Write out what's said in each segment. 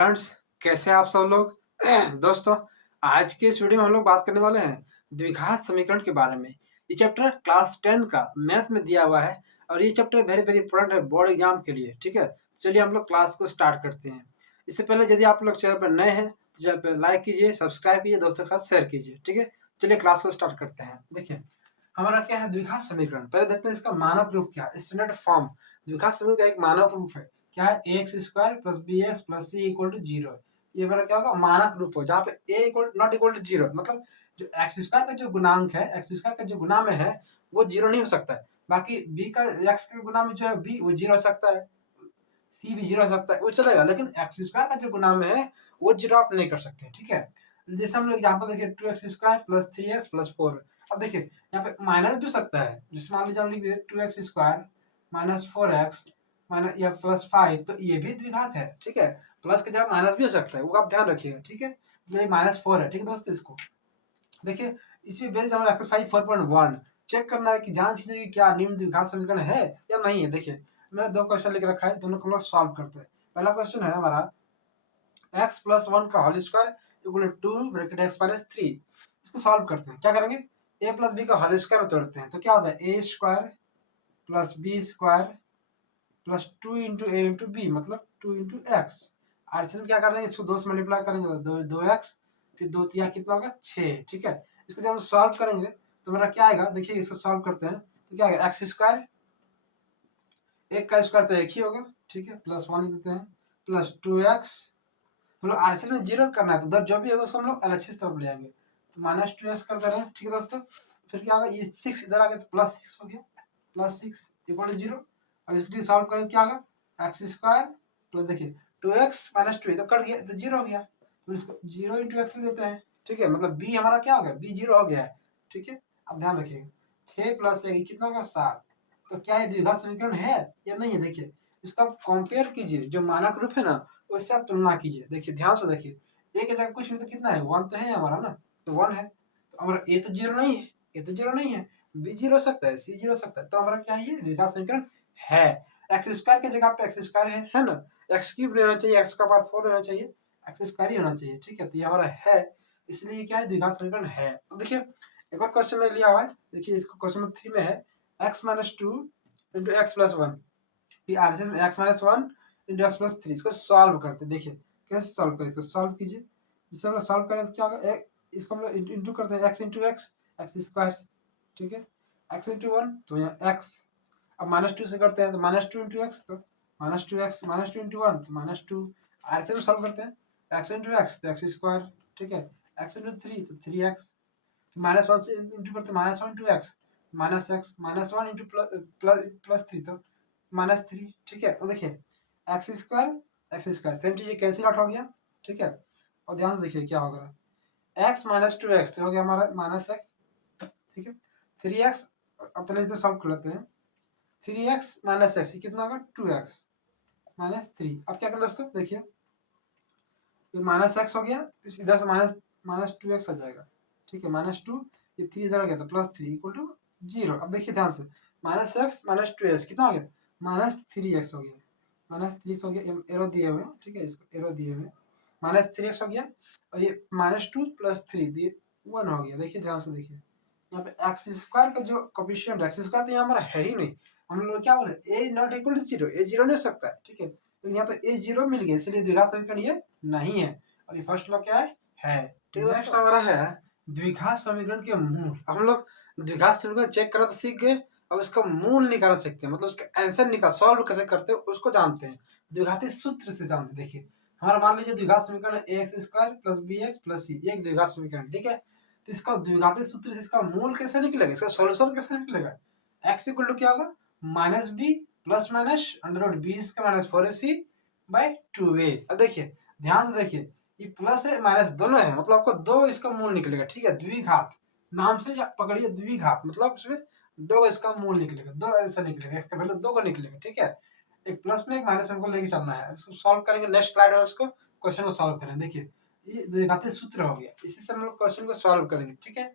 Friends, कैसे हैं आप सब लोग। दोस्तों, आज के इस वीडियो में हम लोग बात करने वाले हैं द्विघात समीकरण के बारे में। ये चैप्टर क्लास 10 का मैथ में दिया हुआ है और ये चैप्टर वेरी वेरी इंपॉर्टेंट है बोर्ड एग्जाम के लिए। ठीक है, चलिए हम लोग क्लास को स्टार्ट करते हैं। इससे पहले यदि आप लोग चैनल पर नए हैं तो चैनल पर लाइक कीजिए, सब्सक्राइब कीजिए, दोस्तों के साथ शेयर कीजिए। ठीक है, चलिए क्लास को स्टार्ट करते हैं। देखिए, हमारा क्या है द्विघात समीकरण। पहले देखते हैं इसका मानक रूप क्या है, स्टैंडर्ड फॉर्म। द्विघात समीकरण का एक मानक रूप है, क्या है, x square plus b x plus c equal to zero. ये हमारा क्या होगा, मानक रूप हो, जहाँ पे a equal not equal to zero, मतलब जो एक्स स्क्वायर का जो गुणांक है, एक्स स्क्वायर का जो गुना में है वो जीरो नहीं हो सकता है। बाकी बी का एक्स के गुना में जो है बी वो जीरो हो सकता है, सी भी जीरो हो सकता है, वो चलेगा। लेकिन एक्स स्क्वायर का जो गुना में है वो जीरो आप नहीं कर सकते। ठीक है, जैसे हम लोग एग्जाम्पल देखिए, two X square plus three X plus four. अब देखिए यहाँ पे माइनस भी हो सकता है, जैसे मान लीजिए हम लिख दिए two X square minus four X minus या प्लस फाइव, तो ये भी द्विघात है। ठीक है, प्लस के जगह माइनस भी हो सकता है, वो आप ध्यान रखिएगा। ठीक है, ये माइनस फोर है। ठीक है दोस्तों, इसको देखिए, इसी बेस्ड हमारा एक्सरसाइज 4.1 चेक करना है कि जांच कीजिए कि क्या निम्न द्विघात समीकरण है या नहीं है। देखिए, मैंने दो क्वेश्चन लिख रखा है, दोनों को हम लोग सॉल्व करते हैं। पहला क्वेश्चन है हमारा x प्लस वन का whole square equal to bracket x minus three. इसको सॉल्व करते हैं। क्या करेंगे, a प्लस बी का होल स्क्वायर में तोड़ते हैं, तो क्या होता है a square plus b square plus two into a into b, मतलब टू इंटू एक्स। और इसमें क्या कर देंगे, इसको दो से मल्टीप्लाई करेंगे तो दो दो एक्स, फिर दो तिया कितना होगा, छः। ठीक है, इसको जब हम सॉल्व करेंगे तो मेरा क्या आएगा, देखिए इसको सॉल्व करते हैं तो क्या आएगा, एक्स स्क्वायर, एक का स्क्वायर तो एक ही होगा, ठीक है, प्लस वन लिख देते हैं, प्लस टू एक्स, हम लोग आरएचएस में जीरो करना है तो उधर जो भी होगा उसको हम लोग एलएचएस तरफ ले आएंगे, तो माइनस टू एक्स कर दे रहे हैं। ठीक है दोस्तों, फिर क्या होगा, ये सिक्स इधर आ गया तो प्लस सिक्स हो गया, plus six equal to zero. अब इसको सॉल्व करें क्या होगा, एक्स स्क्वायर प्लस देखिए टू एक्स माइनस टू, तो कट गया तो जीरो हो गया, तो इसको जीरो इंटू एक्स लिख देते हैं। ठीक है, मतलब बी हमारा क्या हो गया, बी जीरो हो गया है। ठीक है, अब ध्यान रखिएगा, छः प्लस एक कितना होगा, सात। तो क्या ये द्विघात समीकरण है या नहीं है। देखिए, इसका कंपेयर कीजिए, जो मानक रूप है ना उससे आप तुलना कीजिए। देखिए ध्यान से देखिए, ए की जगह कुछ भी तो कितना है, वन तो है हमारा ना, तो वन है, तो हमारा ए तो जीरो नहीं है, ए तो जीरो नहीं है, बी जीरो हो सकता है, सी जीरो हो सकता है, तो हमारा क्या है, ये द्विघात समीकरण है। एक्स स्क्वायर की जगह पे एक्स स्क्वायर है ना, एक्स क्यूब रहना चाहिए, एक्स का पावर फोर रहना चाहिए, एक्स स्क्वायर ही होना चाहिए। ठीक है, तो ये हमारा है, इसलिए क्या है, द्विघात समीकरण है। तो देखिए एक और क्वेश्चन में लिया हुआ है, देखिए इसको क्वेश्चन नंबर 3 में है, x minus two into x plus one, RHS में x minus one into x plus three. इसको सॉल्व करते हैं। देखिए कैसे सॉल्व करें, इसको सॉल्व कीजिए, जिससे हम लोग सॉल्व करें तो क्या होगा, इसको हम लोग इंटू करते हैं, x into x, x square. ठीक है, एक्स इंटू वन तो यहाँ एक्स, अब माइनस टू से करते हैं तो माइनस टू इंटू एक्स, तो minus two X, minus two into one तो माइनस टू। आरएचएस में सॉल्व करते हैं, एक्स इंटू एक्स तो एक्स स्क्वायर। ठीक है, एक्स इंटू थ्री तो थ्री एक्स, माइनस वन से इंटू करते minus one into x, minus X, minus one into plus three तो माइनस थ्री। ठीक है, और देखिए एक्स स्क्वायर सेम चीज कैंसिल आउट हो गया। ठीक है, और ध्यान से देखिए क्या होगा, एक्स माइनस टू एक्स तो हो गया हमारा माइनस एक्स। ठीक है, थ्री एक्स अपने इधर सॉल्व कर लेते हैं, थ्री एक्स माइनस एक्स कितना होगा, टू एक्स माइनस थ्री। अब क्या करें दोस्तों, देखिए ये माइनस एक्स हो गया, इधर से माइनस माइनस टू एक्स आ जाएगा। ठीक है, माइनस टू, ये थ्री इधर आ गया तो plus three equal to zero. अब देखिए ध्यान से, minus X minus two X कितना हो गया, माइनस थ्री एक्स हो गया, माइनस थ्री हो गया, एरो दिए हुए हैं। ठीक है, इसको एरो दिए हुए, माइनस थ्री एक्स हो गया, और ये माइनस टू प्लस थ्री दिए वन हो गया। देखिए ध्यान से देखिए, यहाँ पे एक्स स्क्वायर का जो कोफिशिएंट एक्स स्क्वायर तो यहाँ हमारा है ही नहीं, हम लोग क्या बोले, a not equal to zero, a zero नहीं हो सकता है। ठीक है, तो यहाँ पे ए जीरो मिल गया, इसलिए द्विघात समीकरण ये नहीं है, और ये फर्स्ट लॉ क्या है। ठीक है, नेक्स्ट हमारा है द्विघात समीकरण के मूल। अब हम लोग द्विघात समीकरण चेक करना तो सीख गए, अब इसका मूल निकाल सकते हैं, मतलब उसका आंसर निकाल सॉल्व कैसे करते हैं उसको जानते हैं, द्विघाती सूत्र से जानते हैं। देखिए हमारा मान लीजिए द्विघात समीकरण a x square plus b x plus c, एक द्विघात समीकरण। ठीक है, तो इसका द्विघाती सूत्र से इसका मूल कैसे निकलेगा, इसका सॉल्यूशन कैसे निकलेगा, एक्स इक्वल टू क्या होगा, minus B plus minus under root b इसका minus four a c by two a. अब देखिए ध्यान से देखिए, ये प्लस है माइनस दोनों है, मतलब आपको दो इसका मूल निकलेगा। ठीक है, द्विघात नाम से पकड़िए, द्विघात मतलब इसमें दो इसका मूल निकलेगा, दो ऐसा निकलेगा, इसका वैल्यू दो का निकलेगा। ठीक है, एक प्लस में एक माइनस में हमको लेके चलना है, इसको सॉल्व करेंगे नेक्स्ट स्लाइड में, उसको क्वेश्चन को सॉल्व करें। देखिए ये द्विघाती सूत्र हो गया, इसी से हम लोग क्वेश्चन को सॉल्व करेंगे। ठीक है,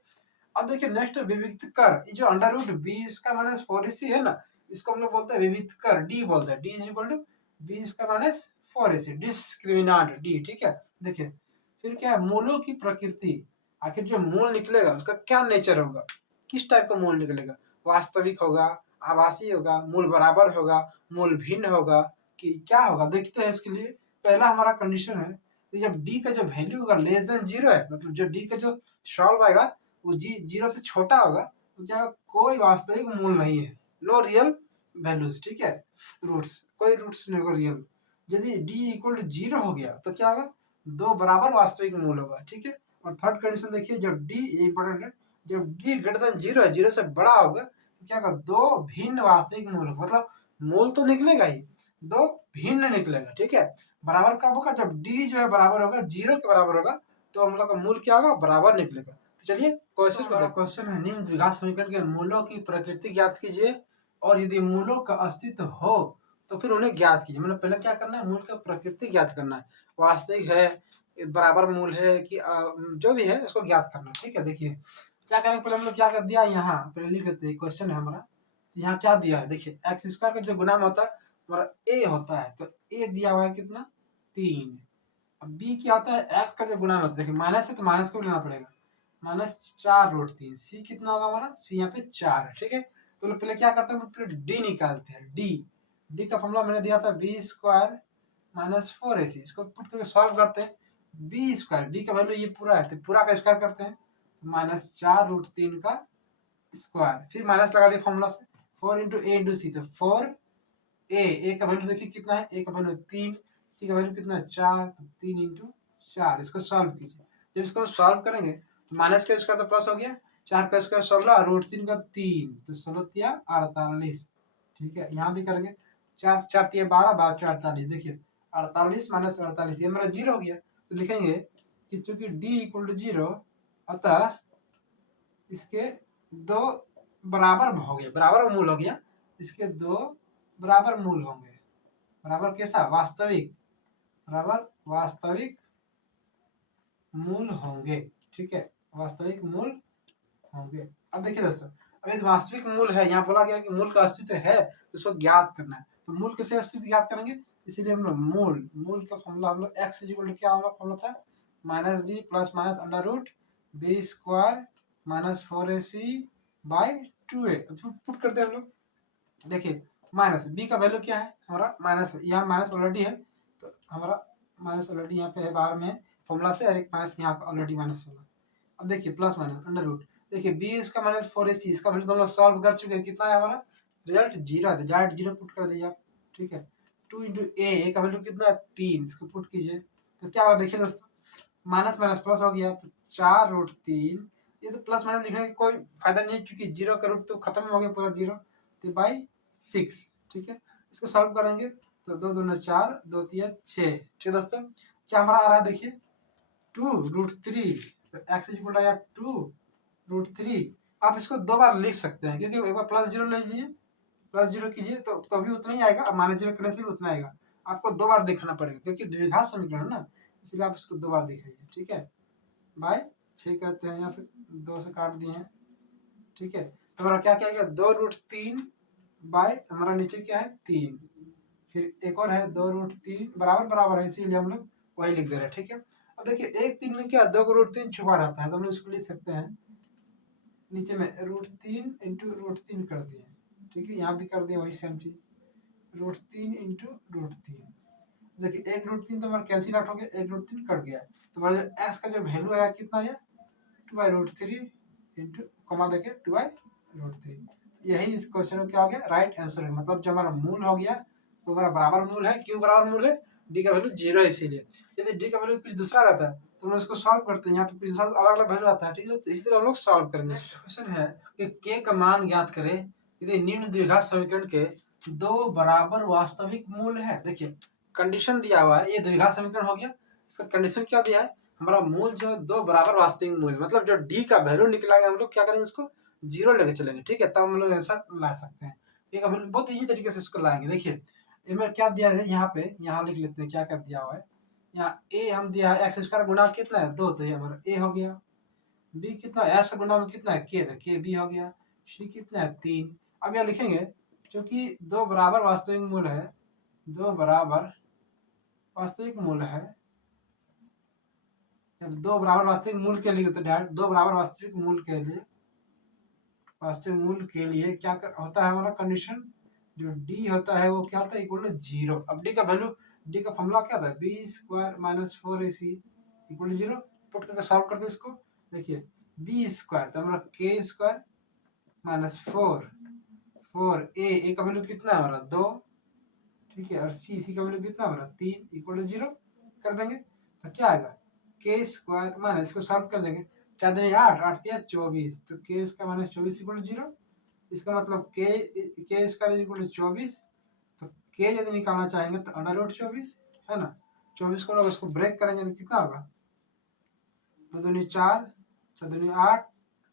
अब देखिए नेक्स्ट विविक्त कर, ये जो अंडर रूट बी इसका माइनस फोर सी है ना, इसको हम लोग बोलते हैं विविक्त कर, डी बोलते हैं, D is equal to B इसका माइनस 4ac डिस्क्रिमिनांट डी, ठीक है। देखिए फिर क्या है, मूलों की प्रकृति, आखिर जो मूल निकलेगा उसका क्या नेचर होगा, किस टाइप का मूल निकलेगा, वास्तविक होगा, आभासी होगा, मूल बराबर होगा, मूल भिन्न होगा, कि क्या होगा, देखते हैं। इसके लिए पहला हमारा कंडीशन है कि जब डी का जो वैल्यू होगा लेस देन जीरो है, मतलब जो डी का जो सॉल्व आएगा वो जीरो से छोटा होगा, तो क्या कोई वास्तविक मूल नहीं है, नो रियल वैल्यूज, ठीक है। रूट्स, कोई रूट्स नहीं होगा रियल। यदि डी इक्वल टू जीरो हो गया तो क्या होगा, दो बराबर वास्तविक मूल होगा, ठीक है। और थर्ड कंडीशन देखिए, जब डी, ये इंपॉर्टेंट है, जब डी ग्रेटर देन जीरो है, जीरो से बड़ा होगा, तो क्या होगा, दो भिन्न वास्तविक मूल होगा, मतलब मूल तो निकलेगा ही, दो भिन्न निकलेगा, ठीक है। बराबर कब होगा, जब डी जो है बराबर होगा जीरो के बराबर होगा, तो हम लोग का मूल क्या होगा, बराबर निकलेगा। तो चलिए क्वेश्चन को देखते हैं। क्वेश्चन है, निम्न द्विघात समीकरण के मूलों की प्रकृति ज्ञात कीजिए और यदि मूलों का अस्तित्व हो तो फिर उन्हें ज्ञात कीजिए। मतलब पहले क्या करना है, मूल का प्रकृति ज्ञात करना है, वास्तविक है, बराबर मूल है कि जो भी है उसको ज्ञात करना है, ठीक है। देखिए क्या करेंगे, पहले हम लोग क्या कर दिया, यहाँ पहले लिख लेते हैं, क्वेश्चन है हमारा, यहाँ क्या दिया है, देखिए एक्स स्क्वायर का जो गुणाम होता है हमारा ए होता है, तो ए दिया हुआ है कितना, 3। अब बी क्या होता है, एक्स का जो गुणाम होता है, देखिए माइनस है तो माइनस को लेना पड़ेगा, -4√3। सी कितना होगा हमारा, सी यहाँ पे 4 है, ठीक है। तो पहले क्या करते हैं, पहले डी निकालते हैं, डी, डी का फॉर्मूला मैंने दिया था बी स्क्वायर -4ac, इसको पुट करके सॉल्व करते हैं, बी स्क्वायर, बी का वैल्यू ये पूरा है तो पूरा का स्क्वायर करते हैं, तो -4√3 का स्क्वायर, फिर माइनस लगा दिया फॉर्मूला से, 4 इंटू ए इंटू सी, तो 4 ए का वैल्यू देखिए कितना है, ए का वैल्यू 3, सी का वैल्यू कितना है 4, तो 3 इंटू 4, इसको सॉल्व कीजिए। जब इसको सॉल्व करेंगे तो माइनस का स्क्वायर तो प्लस हो गया, 4 का स्क्वायर 16, √3 का 3, तो 16 तिया 48, ठीक है। यहाँ भी करेंगे, 4 4 तिया 12, 12 4 48, देखिए 48 माइनस 48, ये मेरा जीरो हो गया, तो लिखेंगे कि चूंकि डी इक्वल टू जीरो, अतः इसके दो बराबर हो गया, बराबर मूल हो गया, इसके दो बराबर मूल होंगे, बराबर कैसा, वास्तविक, बराबर वास्तविक मूल होंगे, ठीक है, वास्तविक मूल होंगे। अब देखिए दोस्तों, अब यदि वास्तविक मूल है, यहाँ बोला गया कि मूल का अस्तित्व है तो इसको ज्ञात करना है, तो मूल कैसे अस्तित्व ज्ञात करेंगे, इसीलिए हम लोग मूल का फॉर्मूला हम लोग एक्स इक्वल टू क्या होगा, फॉर्मूला था minus B plus minus under root B square -4ac/2a, put करते हैं हम लोग। देखिए माइनस बी का वैल्यू क्या है हमारा, माइनस, यहाँ माइनस ऑलरेडी है, तो हमारा माइनस ऑलरेडी यहाँ पे है बाहर में फॉर्मूला से, और एक माइनस यहाँ ऑलरेडी माइनस होगा। अब देखिए प्लस माइनस अंडर रूट, देखिए बी इसका -4ac, इसका वैल्यू तो हम लोग सॉल्व कर चुके हैं, कितना है हमारा, रिजल्ट जीरो है, तो डायरेक्ट जीरो पुट कर दीजिए आप, ठीक है। 2 इंटू ए का वैल्यू कितना है 3, इसको पुट कीजिए, तो क्या होगा देखिए दोस्तों, माइनस माइनस प्लस हो गया, तो 4√3, ये तो प्लस माइनस लिखने का कोई फायदा नहीं है, क्योंकि जीरो का रूट तो खत्म हो गया पूरा जीरो, तो बाई 6, ठीक है। इसको सॉल्व करेंगे तो 2 दूना 4, 2 तिया 6, ठीक है दोस्तों। क्या हमारा आ रहा है देखिए 2√3, तो एक्स इक्वल टू 2√3। आप इसको दो बार लिख सकते हैं, क्योंकि एक बार प्लस जीरो ले लीजिए, प्लस जीरो कीजिए तो भी उतना ही आएगा, और माइनस जीरो करने से भी उतना आएगा, आपको दो बार देखना पड़ेगा, क्योंकि द्विघात समीकरण है ना, इसलिए आप इसको दो बार दिखाइए, ठीक है। बाय 6 कहते हैं, यहाँ से 2 से काट दिए हैं, ठीक है। तो हमारा क्या क्या है, 2√3 बाय हमारा नीचे क्या है 3, फिर एक और है 2√3 बराबर बराबर है, इसीलिए हम लोग वही लिख दे रहे हैं, ठीक है। अब देखिए एक 3 में क्या 2√3 छुपा रहता है, तो हम लोग इसको लिख सकते हैं नीचे में √3 इंटू √3 कर दिए, ठीक है। यहाँ भी कर दिए वही सेम चीज, √3 इंटू √3, देखिए 1√3 तो हमारा कैंसिल आउट हो गया, 1√3 कट गया, तो हमारा एक्स का जो वैल्यू आया कितना है 2/√3 इंटू कॉमा देके 2/√3, यही इस क्वेश्चन में क्या हो गया, राइट आंसर है। मतलब जो हमारा मूल हो गया वो हमारा बराबर मूल है, क्यों बराबर मूल है, डी का वैल्यू जीरो है, इसीलिए। यदि डी का वैल्यू कुछ दूसरा रहता है तो हम उसको सॉल्व करते हैं, यहाँ पे कुछ अलग अलग वैल्यू आता है, ठीक है, तो इसी तरह हम लोग सॉल्व करेंगे। क्वेश्चन है कि के का मान ज्ञात करें यदि निम्न द्विघात समीकरण के दो बराबर वास्तविक मूल है। देखिए कंडीशन दिया हुआ है, ये द्विघात समीकरण हो गया, इसका कंडीशन क्या दिया है, हमारा मूल जो है दो बराबर वास्तविक मूल, मतलब जो डी का वैल्यू निकला है हम लोग क्या करेंगे, इसको जीरो लेके चलेंगे, ठीक है, तब हम लोग आंसर ला सकते हैं। एक बहुत इजी तरीके से इसको लाएंगे। देखिए इनमें क्या दिया है, यहाँ पे यहाँ लिख लेते हैं क्या क्या दिया हुआ है, यहाँ ए हम दिया है एक्स स्क्वायर गुना कितना है 2, तो ये हमारा ए हो गया, बी कितना एस गुना में कितना है के, तो के बी हो गया, सी कितना है 3। अब यहाँ लिखेंगे क्योंकि दो बराबर वास्तविक मूल है, दो बराबर वास्तविक मूल है, जब दो बराबर वास्तविक मूल के लिए, तो डायरेक्ट दो बराबर वास्तविक मूल के लिए, वास्तविक मूल के लिए क्या होता है हमारा कंडीशन, जो डी होता है वो क्या होता है, इक्वल टू 0। अब डी का वैल्यू, डी का फॉर्मूला क्या था, B square minus 4ac equal to 0। Put करके सॉल्व करते इसको, देखिए बी स्क्वायर तो हमारा के स्क्वायर माइनस 4 का वैल्यू कितना है हमारा 2, ठीक है, और सी का वैल्यू कितना हमारा 3 इक्वल टू 0 कर देंगे, तो क्या आएगा के स्क्वायर माइनस, इसको सॉल्व कर देंगे, 4 दूनी 8, 8 तिया 24, तो के स्क्वायर माइनस 24 इक्वल टू 0। इसका मतलब के स्क्वायर इक्वल टू 24, तो के यदि निकालना चाहेंगे तो अंडर रूट 24 है ना, 24 को अगर उसको ब्रेक करेंगे तो कितना होगा, 2 दूनी 4, 4 दूनी 8,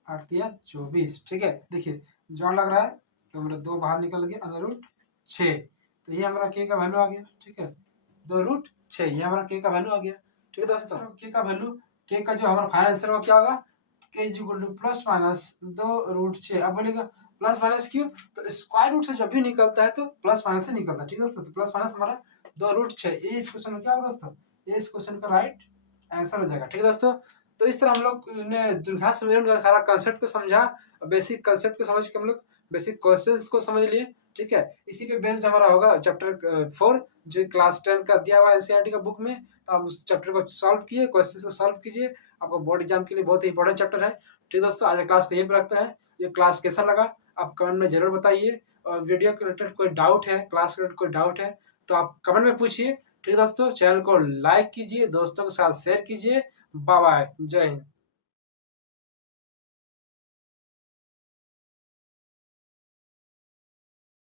8 तिया 24, ठीक है। देखिए जोड़ लग रहा है तो हमारा 2 बाहर निकल गया, अंडर रूट 6, तो ये हमारा के का वैल्यू आ गया, ठीक है, 2 रूट 6, ये हमारा के का वैल्यू आ गया, ठीक है दोस्तों। के का वैल्यू, के का जो हमारा फाइनल आंसर वो क्या होगा, K is equal to plus minus 2 root 6। अब बोलेगा प्लस माइनस क्यों, तो स्क्वायर रूट से जब भी निकलता है तो प्लस माइनस से निकलता है, ठीक है दोस्तों, तो प्लस माइनस हमारा 2 रूट 6, ये इस क्वेश्चन में क्या होगा दोस्तों, ये इस क्वेश्चन का राइट आंसर हो जाएगा, ठीक है दोस्तों। तो इस तरह हम लोग ने द्विघात समीकरण का सारा कंसेप्ट को समझा, बेसिक कंसेप्ट को समझ के हम लोग बेसिक क्वेश्चंस को समझ लिए, ठीक है। इसी पे बेस्ड हमारा होगा चैप्टर 4 जो क्लास 10 का दिया हुआ है एनसीईआरटी का बुक में, तो आप उस चैप्टर को सॉल्व किए, क्वेश्चंस को सॉल्व कीजिए, आपको बोर्ड एग्जाम के लिए बहुत ही इंपॉर्टेंट चैप्टर है, ठीक है दोस्तों। आज क्लास को यहीं पर रखते हैं, ये क्लास कैसा लगा आप कमेंट में जरूर बताइए, और वीडियो के रिलेटेड कोई डाउट है, क्लास के रिलेटेड कोई डाउट है तो आप कमेंट में पूछिए, ठीक है दोस्तों। चैनल को लाइक कीजिए, दोस्तों के साथ शेयर कीजिए, बाय बाय, जय हिंद।